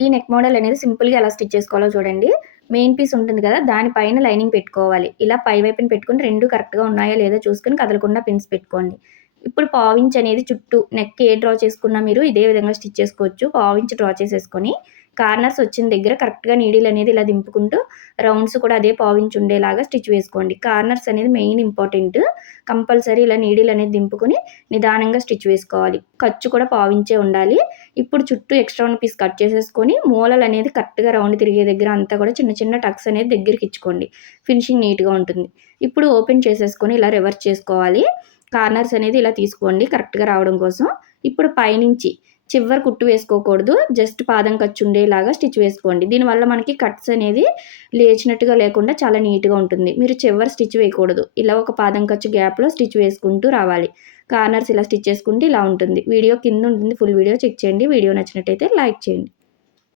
ఈ neck model అనేది సింపుల్‌గా ఎలా స్టిచ్ చేసుకోవాలో చూడండి. మెయిన్ పీస్ ఉంటుంది కదా! దాని పైన లైనింగ్ పెట్టుకోవాలి. ఇలా పై వైపున పెట్టుకొని 2 కరెక్ట్‌గా ఉన్నాయో లేదో చూసుకొని కదలకుండా పిన్స్ పెట్టుకోండి. ఇప్పుడు పావించ్ అనేది చుట్టూ నెక్ ఏ డ్రా చేసుకున్నా మీరు ఇదే విధంగా స్టిచ్ చేసుకోవచ్చు. పావించ్ డ్రా చేసేసుకొని కార్నర్స్ వచ్చిన దగ్గర కరెక్ట్‌గా నీడిల్ అనేది ఇలా దింపుకుంటూ రౌండ్స్ కూడా అదే పావించ్ ఉండేలాగా స్టిచ్ వేసుకోండి. కార్నర్స్ అనేది మెయిన్ ఇంపార్టెంట్. కంపల్సరీ ఇలా నీడిల్ అనేది దింపుకొని నిదానంగా స్టిచ్ వేసుకోవాలి. ఖర్చు కూడా పావించే ఉండాలి. ఇప్పుడు చుట్టూ ఎక్స్ట్రా ఉన్న పీస్ కట్ చేసేసుకొని మూలలనేది కరెక్ట్‌గా రౌండ్ తిరిగే దగ్గర అంతా కూడా చిన్న చిన్న టక్స్ అనేది దగ్గరికిచ్చుకోండి. ఫినిషింగ్ నీట్‌గా ఉంటుంది. ఇప్పుడు ఓపెన్ చేసేసుకొని ఇలా రివర్స్ చేసుకోవాలి. కార్నర్స్ అనేది ఇలా తీసుకోండి కరెక్ట్‌గా రావడం కోసం. ఇప్పుడు పైనుంచి చివర కుట్టు వేసుకోకూడదు. జస్ట్ పాదం ఖర్చు ఉండేలాగా స్టిచ్ వేసుకోండి. దీనివల్ల మనకి కట్స్ అనేది లేచినట్టుగా లేకుండా చాలా నీట్‌గా ఉంటుంది. మీరు చివర స్టిచ్ వేయకూడదు. ఇలా ఒక పాదం ఖర్చు గ్యాప్‌లో స్టిచ్ వేసుకుంటూ రావాలి. కార్నర్స్ ఇలా స్టిచ్ చేసుకుంటే ఇలా ఉంటుంది. వీడియో కింద ఉంటుంది ఫుల్ వీడియో చెక్ చేయండి. వీడియో నచ్చినట్టయితే లైక్ చేయండి.